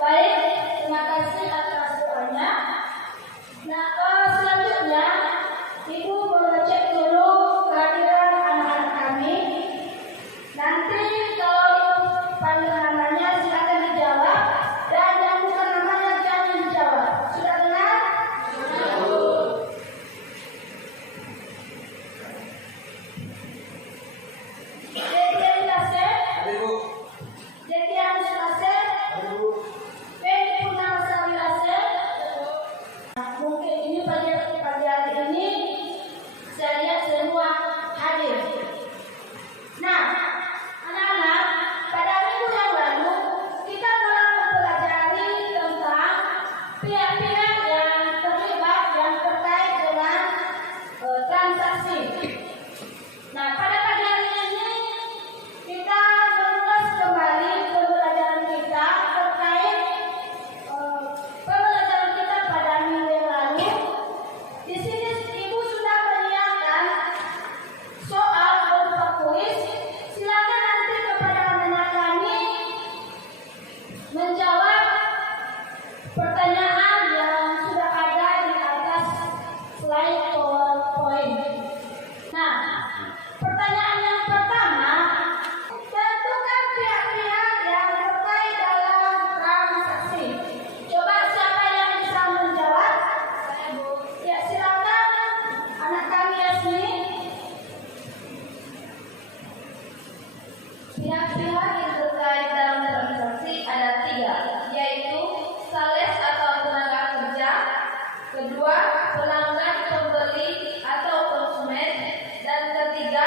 Baik, terima kasih atas doanya. Nah, selanjutnya Ibu boleh cek dulu kehadiran anak-anak kami. Nanti kalau panggil namanya silakan dijawab, dan yang bukan namanya jangan dijawab. Sudah benar? Jadi Lasem, jadi Anus Lasem, Fendi Purnamasari Lasem. Mungkin ini pagi hari ini saya lihat semua hadir. Nah, anak-anak, pada minggu yang lalu kita telah mempelajari tentang pihak-pihak yang terlibat yang terkait dengan transaksi. Nah, pada pagi hari ini kita mengulas kembali pembelajaran kita terkait pembelajaran kita pada minggu yang lalu. Di sini Ibu sudah menyiapkan soal berupa kuis. Silakan nanti kepada anak kami menjawab pertanyaan yang sudah ada di atas slide PowerPoint. Nah, pertanyaan yang pertama, tentukan pihak-pihak yang terkait dalam transaksi. Coba siapa yang bisa menjawab? Ya, silakan anak kami Yasmin. Pihak-pihak yang terkait dalam transaksi ada 3, yaitu sales atau tenaga kerja, kedua pelanggan, pembeli atau konsumen, dan ketiga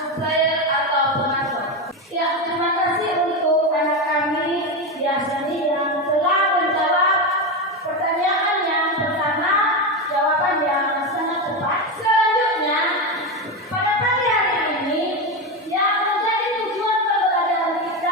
supplier atau pemasok. Ya, terima kasih untuk anak kami Yasmin yang telah menjawab pertanyaan yang pertama, jawaban yang sangat tepat. Selanjutnya, pada pagi hari ini yang menjadi tujuan pembelajaran kita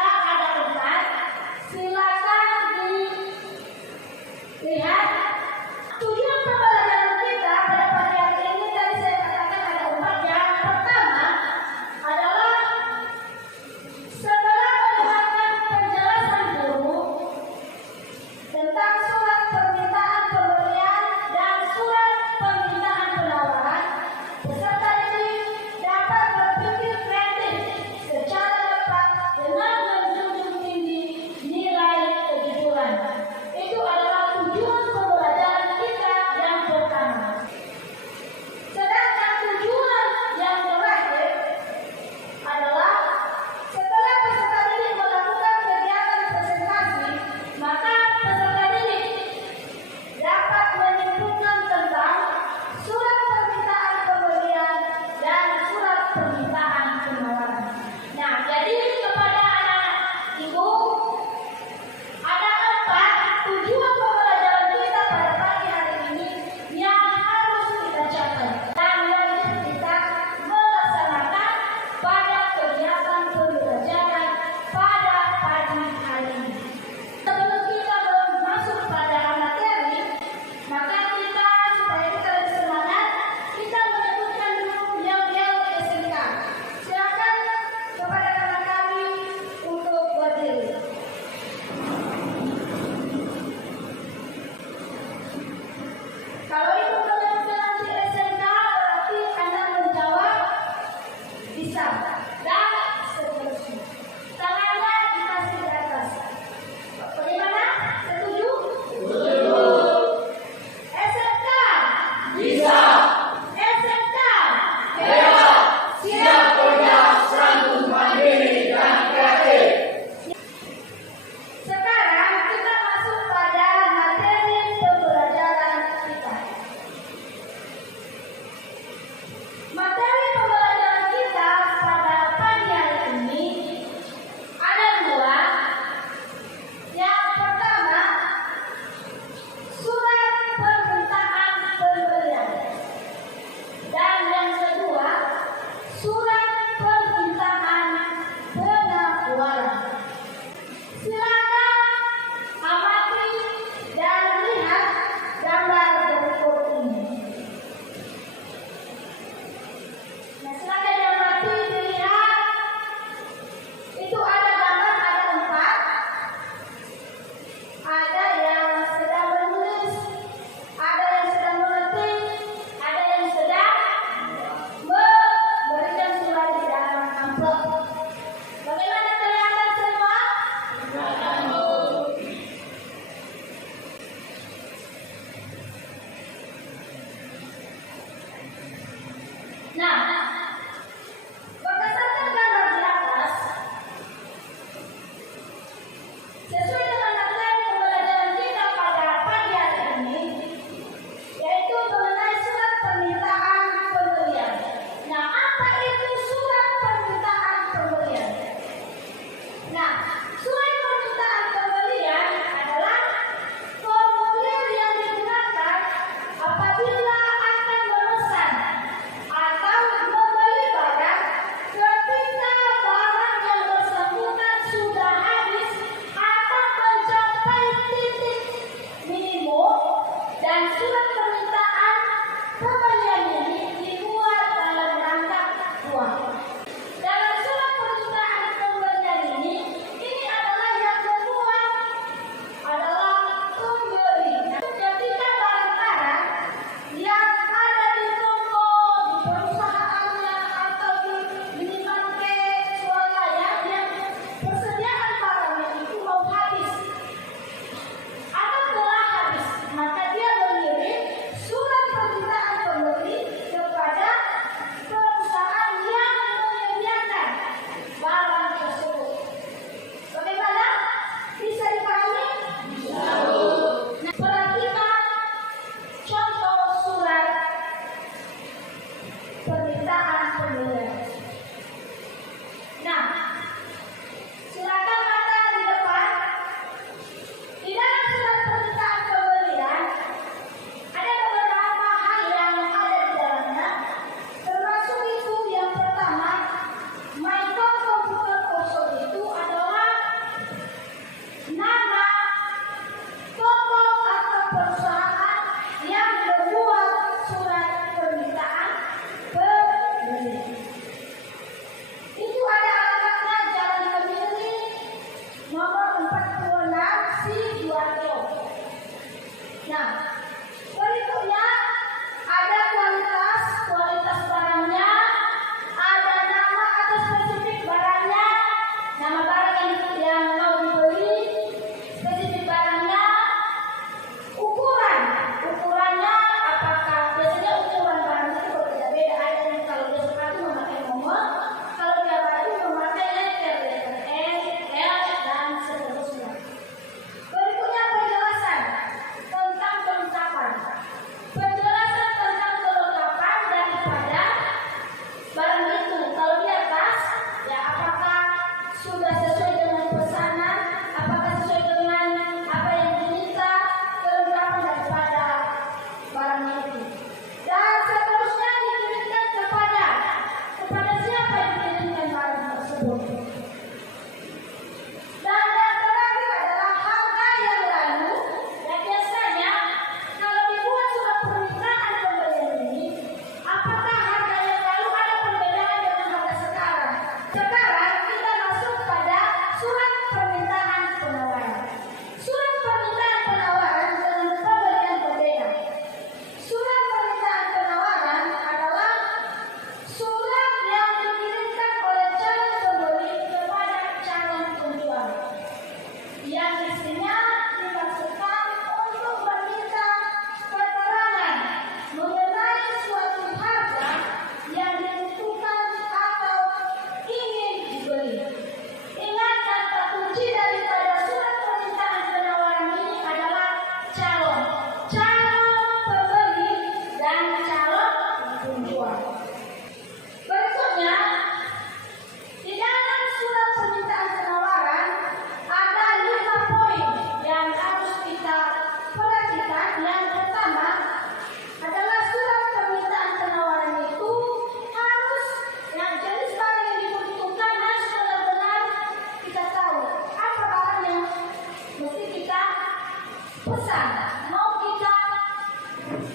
pesan mau kita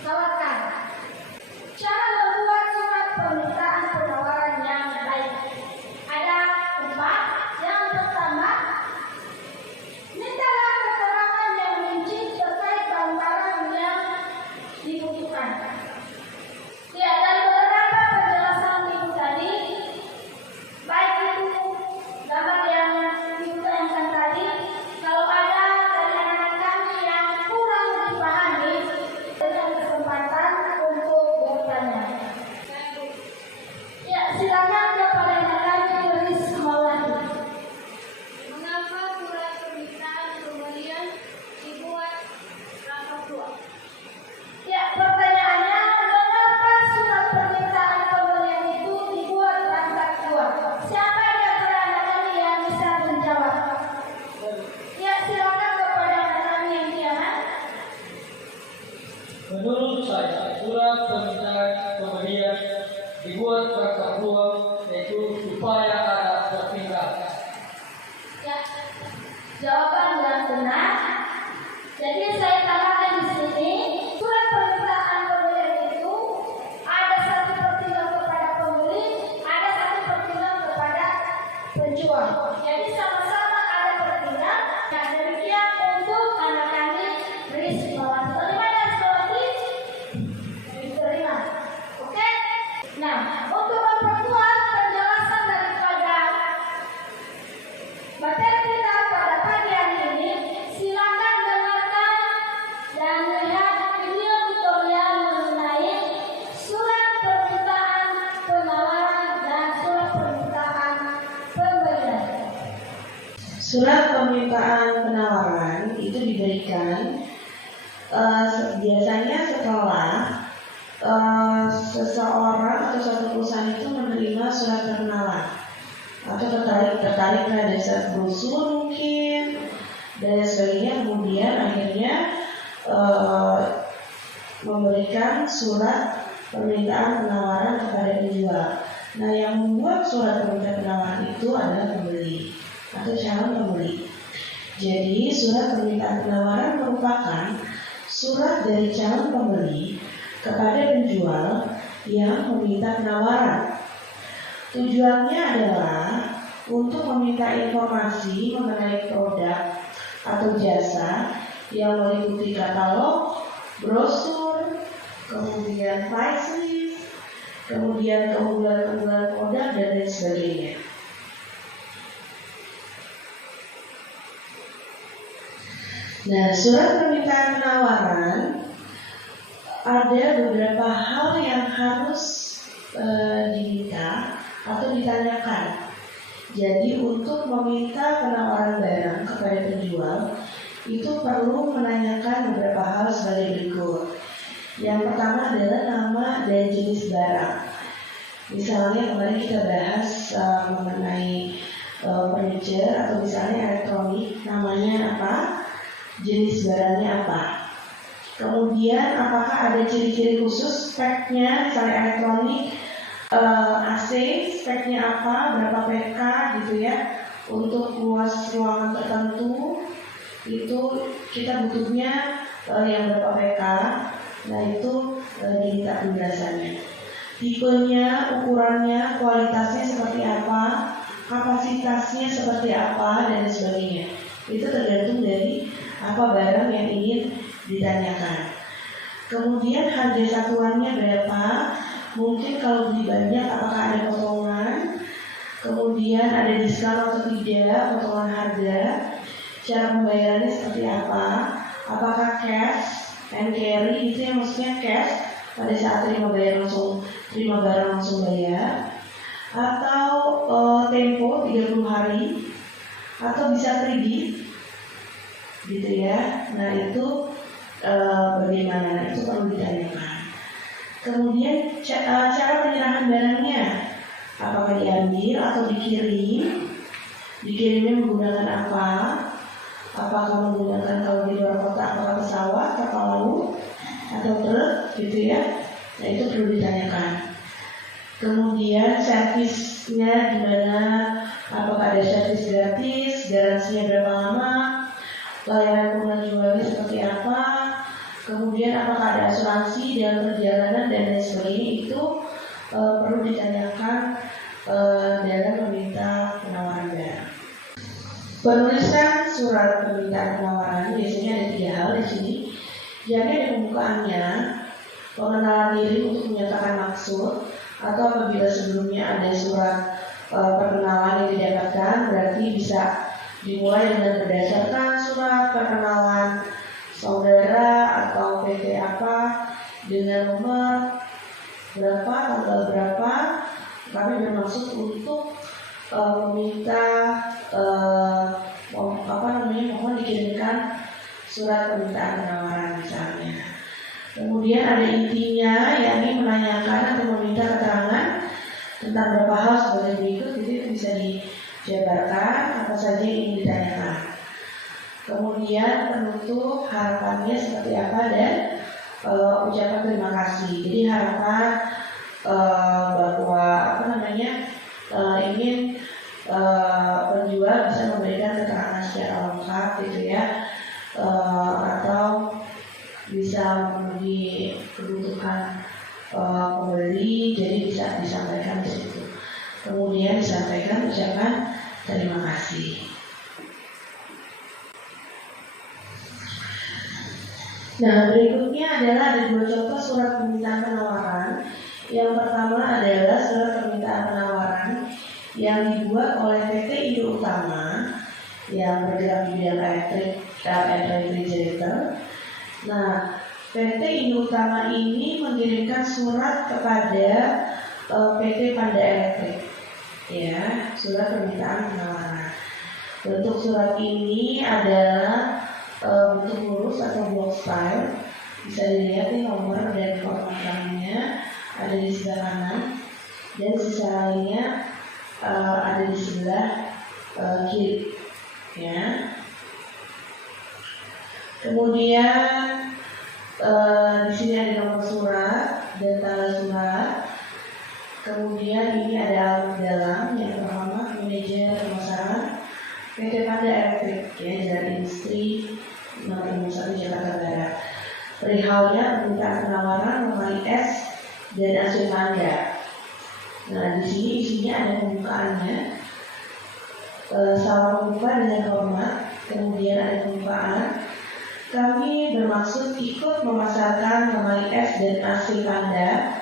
tawarkan. Cara membuat surat permintaan penawaran yang baik ada 4. Yang pertama, mintalah keterangan yang rinci terkait barang-barang yang dibutuhkan. Ya, dari beberapa penjelasan ibu tadi, baik itu gambar yang ibu tayangkan tadi, kalau ada dari anak kami yang kurang dipahami, berikan kesempatan untuk bertanya. Ya, silakan kepada anak kami Rizky Maulana. Mengapa surat permintaan pembelian dibuat rangkap 2? Ya, pertanyaannya, mengapa surat permintaan pembelian itu dibuat rangkap 2? Siapa di antara anak kami yang bisa menjawab? Ya, silakan kepada anak kami yang diaman. Menurut saya, surat permintaan pembelian dibuat rangkap 2 yaitu supaya ada perpindahan. Ya, jawaban yang benar. Jadi saya tambahkan di sini, surat permintaan pembelian itu ada satu pertimbangan kepada pembeli, ada satu pertimbangan kepada penjual. Jadi sama-sama ada pertimbangan. Nah, demikian untuk anak kami Rizky Maulana. Terima kasih. Diterima. Oke? Nah, untuk memperkuat penjelasan daripada materi kita pada pagi hari ini, silakan dengarkan dan lihat video tutorial mengenai surat permintaan penawaran dan surat permintaan pembelian. Surat permintaan penawaran itu diberikan biasanya setelah seseorang atau suatu perusahaan itu menerima surat perkenalan atau tertarik pada dasar brosur mungkin dan sebagainya, kemudian akhirnya memberikan surat permintaan penawaran kepada penjual. Nah, yang membuat surat permintaan penawaran itu adalah pembeli atau calon pembeli. Jadi surat permintaan penawaran merupakan surat dari calon pembeli kepada penjual yang meminta penawaran. Tujuannya adalah untuk meminta informasi mengenai produk atau jasa yang meliputi katalog, brosur, kemudian price list, kemudian keunggulan-keunggulan produk dan lain sebagainya. Nah, surat permintaan penawaran ada beberapa hal yang harus diminta atau ditanyakan. Jadi untuk meminta penawaran barang kepada penjual itu perlu menanyakan beberapa hal sebagai berikut. Yang pertama adalah nama dan jenis barang. Misalnya kemarin kita bahas mengenai furniture atau misalnya elektronik, namanya apa, jenis barangnya apa. Kemudian apakah ada ciri-ciri khusus speknya, misalnya elektronik, AC speknya apa, berapa PK gitu ya, untuk luas ruangan tertentu itu kita butuhnya yang berapa PK. Nah itu diminta penjelasannya, tipenya, ukurannya, kualitasnya seperti apa, kapasitasnya seperti apa dan sebagainya. Itu tergantung dari apa barang yang ingin ditanyakan. Kemudian harga satuannya berapa, mungkin kalau beli banyak apakah ada potongan, kemudian ada diskon atau tidak, potongan harga, cara pembayarannya seperti apa, apakah cash and carry, itu yang maksudnya cash pada saat terima barang langsung bayar, atau tempo 30 hari, atau bisa kredit gitu ya. Nah itu bagaimana, itu perlu ditanyakan. Kemudian cara penyerahan barangnya, apakah diambil atau dikirimnya menggunakan apa, apakah menggunakan kalau di luar kota apakah pesawat, kapal laut atau truk gitu ya. Nah itu perlu ditanyakan. Kemudian servisnya gimana, apakah ada servis gratis, garansinya berapa lama, layanan pengguna jualnya seperti apa, kemudian apakah ada asuransi dalam perjalanan dan lain sebagainya, itu perlu ditanyakan dalam meminta penawaran barang. Penulisan surat permintaan penawaran biasanya ada 3 hal di sini. Jadi ada pembukaannya, pengenalan diri untuk menyatakan maksud, atau apabila sebelumnya ada surat perkenalan yang didapatkan, berarti bisa dimulai dengan berdasarkan surat perkenalan saudara atau PT apa dengan nomor berapa, tanggal berapa. Kami bermaksud untuk meminta mohon dikirimkan surat permintaan penawaran misalnya. Kemudian ada intinya, yakni menanyakan atau meminta keterangan tentang beberapa hal sebagai berikut. Jadi itu bisa dijabarkan apa saja yang ingin ditanyakan. Kemudian penutup harapannya seperti apa dan ucapan terima kasih. Jadi harapan bahwa ingin penjual bisa memberikan keterangan secara lengkap gitu ya, atau bisa memenuhi kebutuhan pembeli, jadi bisa disampaikan di situ. Kemudian disampaikan ucapan terima kasih. Nah, berikutnya adalah ada 2 contoh surat permintaan penawaran. Yang pertama adalah surat permintaan penawaran yang dibuat oleh PT Indo Utama yang bergerak di bidang elektrik dan refrigerator. Nah, PT Indo Utama ini mengirimkan surat kepada PT Panda Elektrik, ya, surat permintaan penawaran. Bentuk surat ini adalah bentuk lurus atau block style. Bisa dilihat nih nomor dan format lainnya ada di sebelah kanan dan sisa lainnya ada di sebelah kiri, ya. Kemudian di sini ada nomor surat dan tanggal surat. Kemudian ini ada alamat dalam, yang pertama manajer pemasaran PT Panda Elektrik, ya, Jalan Industri Nomor 1 Jakarta Barat. Perihalnya permintaan penawaran mengenai S dan AC Panda. Nah, di sini isinya ada pembukaannya. Salam pembuka dengan hormat. Kemudian ada pembukaan. Kami bermaksud ikut memasarkan lemari es dan AC Panda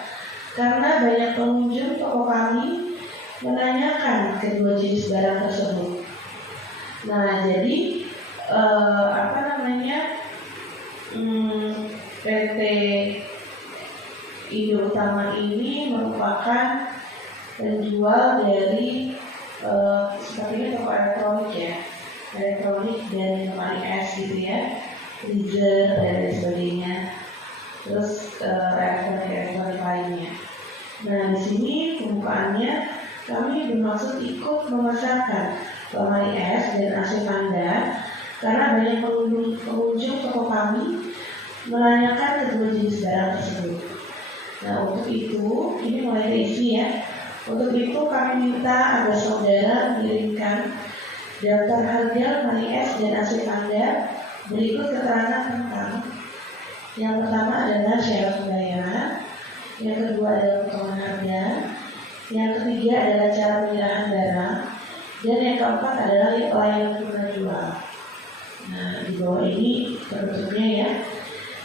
karena banyak pengunjung toko kami menanyakan kedua jenis barang tersebut. Nah, jadi PT Indo Utama ini merupakan penjual dari sepertinya toko elektronik, ya, elektronik dan lemari es gitu ya, freezer dan lain sebagainya, terus elektronik lainnya. Nah, di sini pembukaannya, kami bermaksud ikut memasarkan lemari es dan AC Panda karena banyak pengunjung toko kami menanyakan kedua jenis barang tersebut. Nah, untuk itu, ini mulai terisi ya. Untuk itu kami minta agar saudara mengirimkan daftar harga lemari es dan AC Panda berikut keterangan tentang: yang pertama adalah syarat pembayaran, yang kedua adalah potongan harga, yang ketiga adalah cara penyerahan barang, dan yang keempat adalah layanan pengguna jual. Nah, di bawah ini bentuknya ya.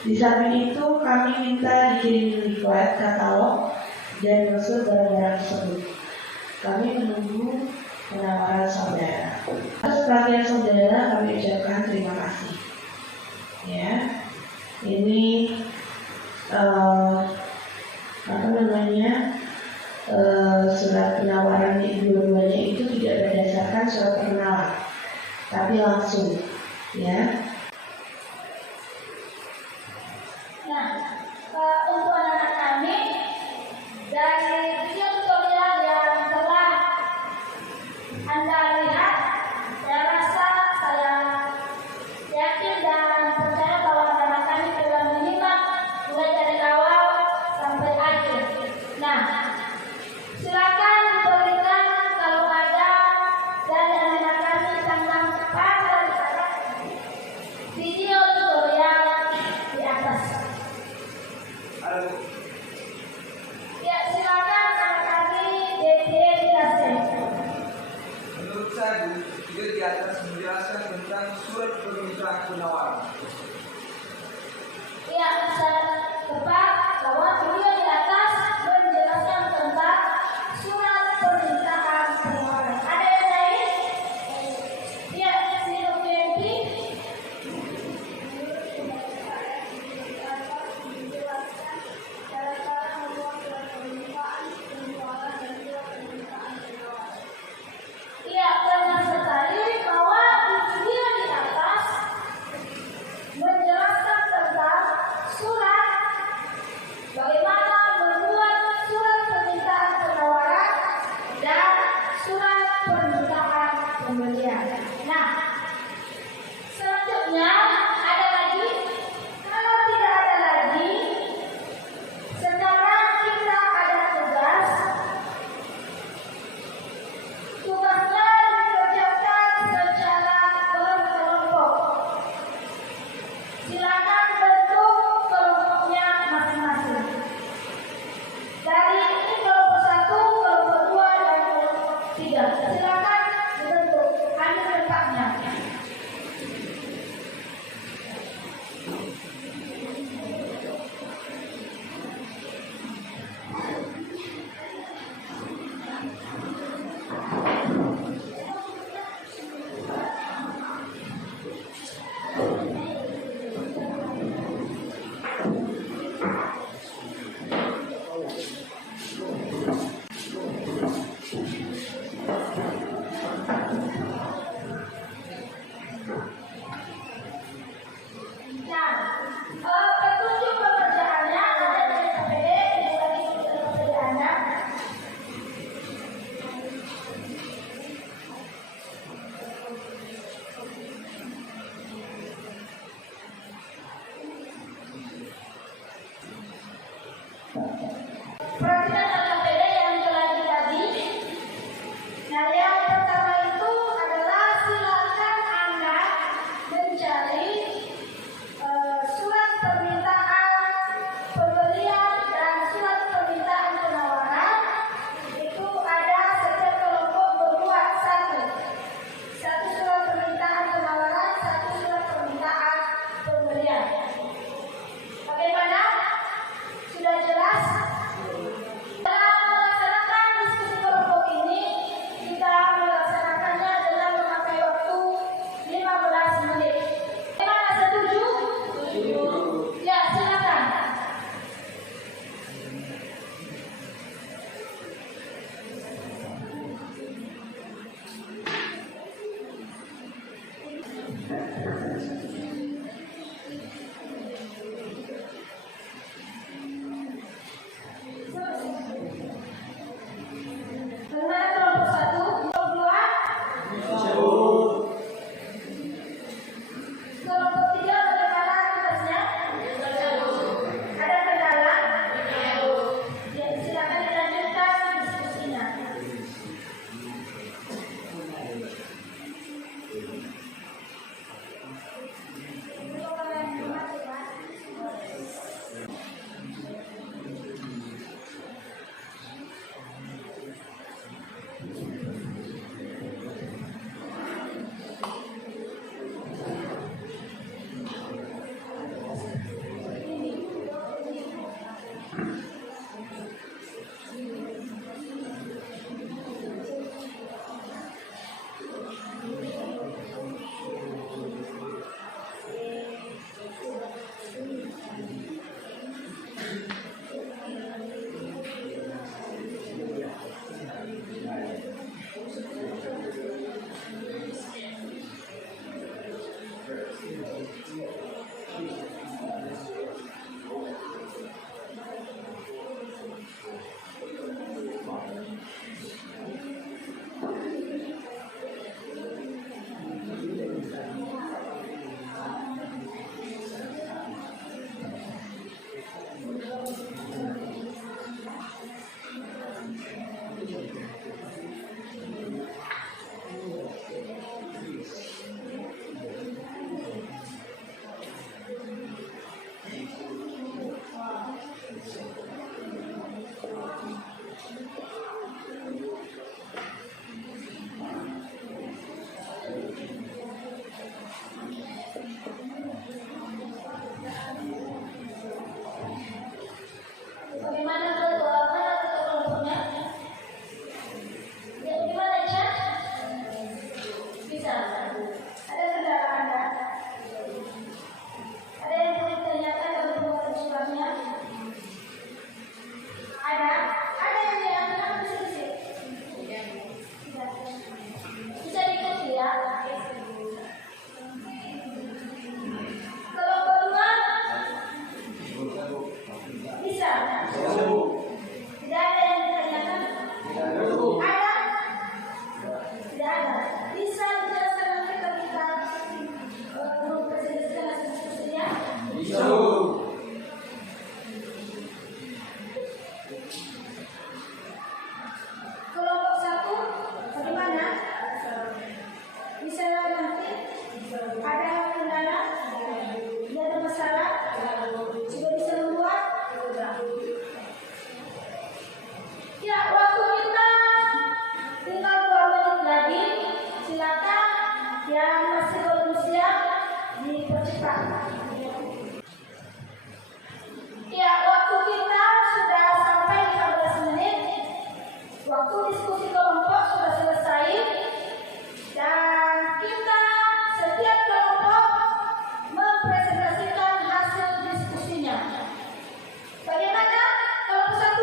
Di samping itu kami minta dikirim leaflet, katalog, dan brosur barang-barang tersebut. Kami menunggu penawaran saudara. Atas perhatian saudara kami ucapkan terima kasih. Ya, ini surat penawaran dua-duanya itu tidak berdasarkan surat perkenalan, tapi langsung, ya. Nah, untuk anak-anak kami, dari video tutorial yang telah Anda lihat, saya rasa saya yakin dan percaya bahwa anak kami telah menyimak mulai dari awal sampai akhir. Nah, silakan diberikan kalau ada dari anak kami tentang pasal Dia di atas menjelaskan tentang surat permintaan penawaran. Ya, saya tepat bahwa beliau di atas menjelaskan tentang surat permintaan penawaran. Ada yang lain? Ya, silakan. Iya, benar sekali bahwa beliau di atas menjelaskan tentang surat, bagaimana membuat surat permintaan penawaran dan surat permintaan pembelian. Nah, selanjutnya ada lagi. Kalau tidak ada lagi, sekarang kita ada tugas. Tugasnya dikerjakan secara berkelompok. Silakan bentuk kelompoknya masing-masing. Dari ini kelompok 1, kelompok 2, dan kelompok 3. Silakan dibentuk. Ambil tempatnya. Nah, petunjuk pekerjaannya ada dari KPD, dimulai dari KPD Anda. Perhatikan KPD yang telah tadi. Nah, yang pertama itu adalah silakan Anda mencari surat permintaan pembelian dan surat permintaan penawaran. Itu ada setiap kelompok berbuat satu surat permintaan penawaran, satu surat permintaan pembelian. Bagaimana? Sudah jelas? Dalam melaksanakan diskusi kelompok ini, kita melaksanakannya dengan memakai waktu 15 menit. Bagaimana, setuju? Ya, silakan. Bagaimana kelompok 1, kelompok 2? Kelompok 3 bagaimana tugasnya? Ada kendala? Ya, silakan dilanjutkan diskusinya. Bagaimana mana ketua kelompoknya? Ya, bagaimana Cak? Bisa. Ada saudara Anda? Ada yang perlu ditanyakan atau perlu suratnya? Ada? Ada yang diambil bisa. Bisa diikuti ya. Kalau kedua bisa. Tidak ada yang ditanyakan. Ada? Tidak ada. Bisa dijelaskan nanti kalau kita mempresentasikan hasil diskusinya. Kelompok 1 bagaimana? Bisa nanti ada kendala? Tidak ada masalah? Sudah bisa membuat? Ya, waktu kita tinggal 2 menit lagi. Silakan yang masih belum siap dipercepat. Ya, waktu kita sudah sampai 15 menit. Waktu diskusi kelompok sudah selesai. Dan kita setiap kelompok mempresentasikan hasil diskusinya. Bagaimana? Kelompok 1?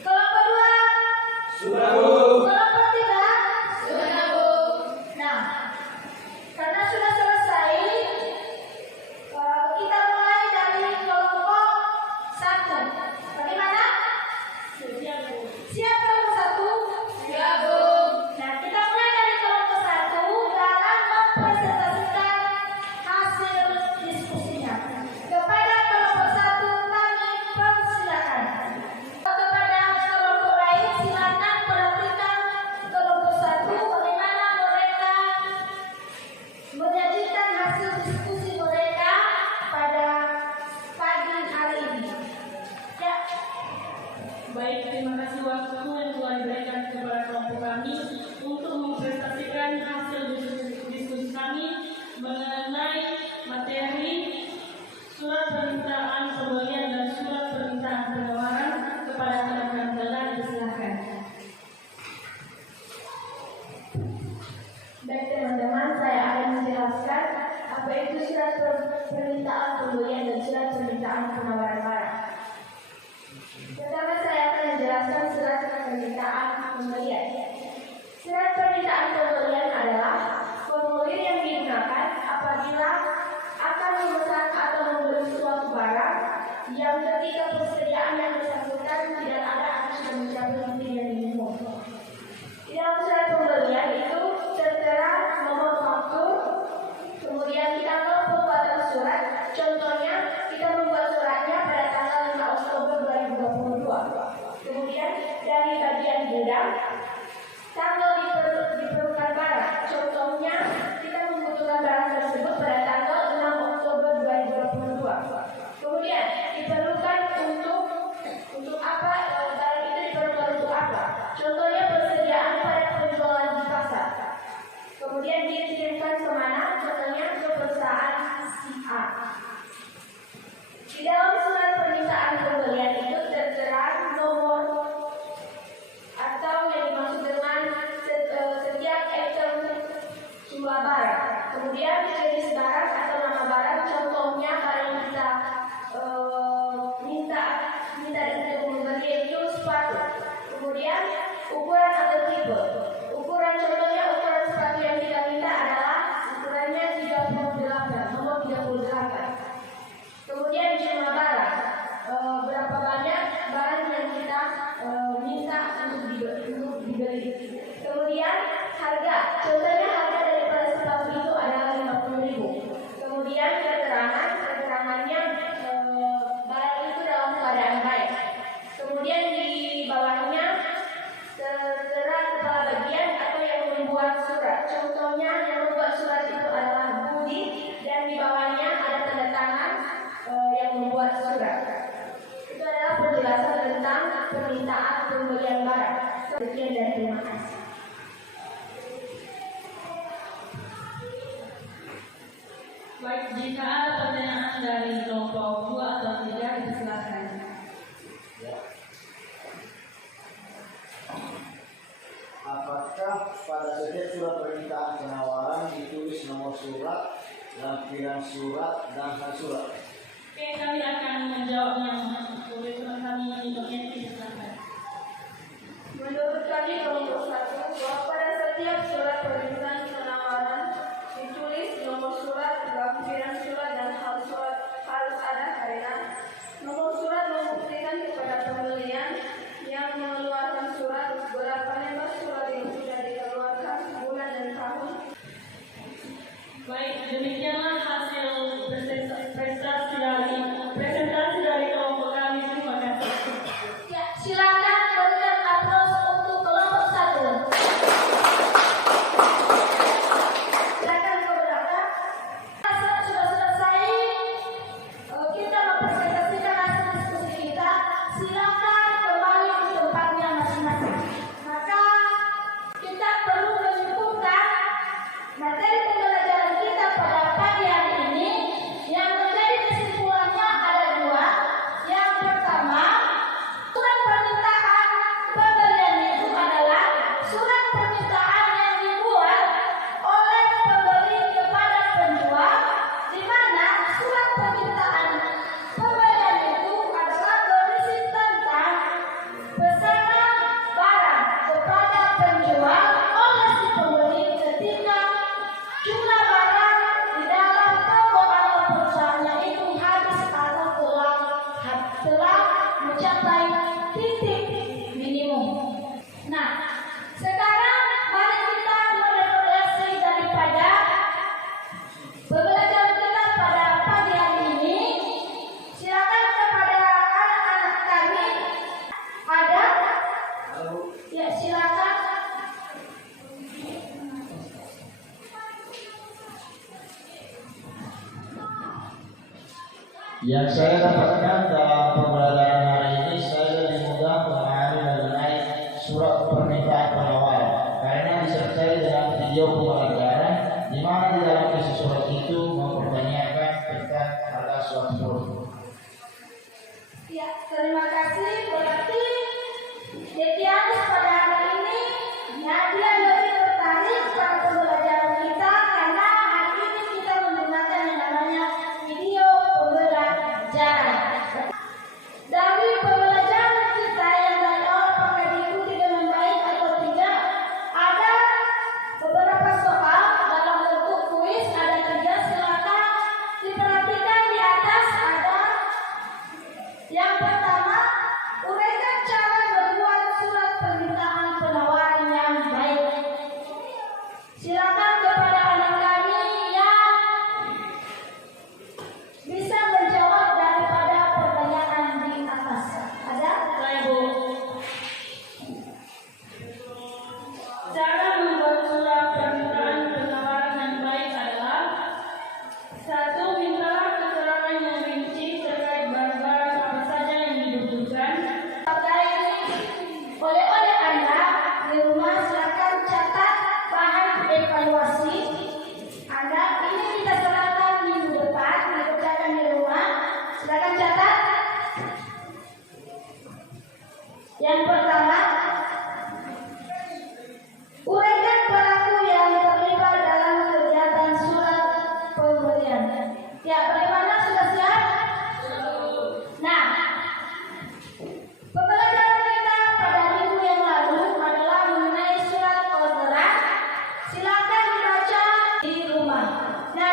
Kelompok 2? Kelompok 3? Nah, karena sudah selesai, kita mulai dari kelompok 1. Bagaimana? Siap kelompok 1? Siap, Bu. Nah, kita mulai dari kelompok 1 dalam mempresentasikan hasil diskusinya. Kepada kelompok 1 kami persilakan. Kepada kelompok lain silakan perhatikan kelompok 1 bagaimana mereka menyajikan hasil diskusi mereka pada pagi hari ini. Ya. Baik, terima kasih waktu yang telah diberikan kepada kelompok kami untuk mempresentasikan hasil diskusi kami mengenai materi surat permintaan pembelian dan surat permintaan penawaran kepada rekan-rekan telah dipersilakan. Baik teman-teman, saya akan menjelaskan apa itu surat permintaan pembelian dan surat permintaan penawaran barang. Pertama saya akan menjelaskan surat permintaan pembelian. Surat permintaan pembelian adalah formulir yang digunakan apabila akan memesan atau membeli suatu barang yang ketika persediaan yang bersangkutan tidak ada atau sudah mencapai limit yang minimum. Di dalam surat pembelian itu tertera nomor faktur, kemudian tanggal pembuatan surat. Contohnya, kita membuat suratnya pada tanggal 5 Oktober 2022. Kemudian dari bagian gudang, tanggal diperlukan barang. Contohnya, kita membutuhkan barang tersebut pada tanggal 6 Oktober 2022. Kemudian diperlukan untuk apa? Barang itu diperlukan untuk apa? Contohnya persediaan pada penjualan di pasar. Kemudian dikirimkan kemana? Contohnya ke perusahaan si A. Di dalam surat permintaan pembelian itu tertera nomor atau yang dimaksud dengan setiap item jumlah barang. Kemudian jenis barang atau nama barang. Contohnya barang kita minta untuk membeli itu sepatu. Kemudian ukuran atau tipe. Ukuran contohnya ukuran sepatu yang kita minta adalah ukurannya 38, nomor 38. Kemudian jumlah barang, berapa banyak barang yang kita minta untuk dibeli. Kemudian harga, contohnya harga daripada sepatu itu adalah 50.000. Kemudian keterangannya barang itu dalam keadaan baik. Kemudian di bawahnya tertera kepala bagian atau yang membuat surat. Contohnya yang membuat surat itu adalah Budi dan di bawahnya ada tanda tangan yang membuat surat. Itu adalah penjelasan tentang permintaan pembelian barang. Sekian dan terima kasih. Baik, jika ada pertanyaan dari kelompok 2 atau 3, dipersilakan. surat permintaan penawaran ditulis nomor surat, lampiran surat, dan hal surat. Oke, kami akan menjawabnya. Boleh teman kami menunjuknya di belakang. Menurut kami kelompok 1 bahwa pada setiap surat permintaan penawaran ditulis nomor surat, lampiran surat, dan hal surat harus ada karena nomor surat membuktikan kepada pembelian yang mengeluarkan surat berapa lembar surat yang sudah dikeluarkan, bulan dan tahun. Baik, demikianlah hasil presentasi dari kelompok kami. Terima kasih. Ya, silakan berikan aplaus untuk kelompok 1. Silakan ke belakang. Sudah selesai. Kita mempresentasikan hasil diskusi kita. Silakan kembali ke tempatnya masing-masing. Maka kita perlu menyebutkan materi pembelajaran kita pada pagi hari ini. Yang menjadi kesimpulannya ada 2. Yang pertama, surat permintaan pembelian itu adalah surat permintaan yang dibuat oleh pembeli kepada penjual, di mana surat permintaan pembelian itu adalah berisi tentang pesanan barang kepada penjual oleh si pembeli ketika jumlah barang di dalam toko atau perusahaannya itu habis atau telah mencapai titik minimum. Nah, sekarang mari kita merekomendasi daripada pembelajaran kita pada pagi hari ini. Silakan kepada anak-anak kami. Ada? Ya, silakan. Yang saya dapatkan dalam pembelajaran hari ini, saya lebih mudah memahami mengenai surat permintaan penawaran karena disertai dengan video pembelajaran di mana di dalam isi surat itu mempertanyakan tentang harga suatu produk. Ya, terima kasih. Berarti Detianus pada hari ini Nadia lebih tertarik pada pembelajaran kita karena hari ini kita menggunakan yang namanya video pembelajaran. Dari pembelajaran kita yang dari awal apakah diikuti dengan baik atau tidak, ada beberapa soal dalam bentuk kuis, ada 3. Silakan diperhatikan di atas ada. Yang pertama, uraikan cara membuat surat permintaan penawaran yang baik. Silakan kepada anak kami yang bisa menjawab daripada pertanyaan di atas. Ada? Saya Bu. Cara membuat surat permintaan penawaran yang baik adalah 1. Mintalah keterangan yang rinci terkait barang-barang apa saja yang dibutuhkan. Pakai oleh Anda di rumah, silakan catat bahan evaluasi Anda. Ini kita serahkan minggu depan, dikerjakan di rumah. Silakan catat. Yang pertama, uraikan pelaku yang terlibat dalam kegiatan surat pembelian. Ya, bagaimana, sudah siap? Nah, pembelajaran kita pada minggu yang lalu adalah mengenai surat orderan. Silakan dibaca di rumah. Nah,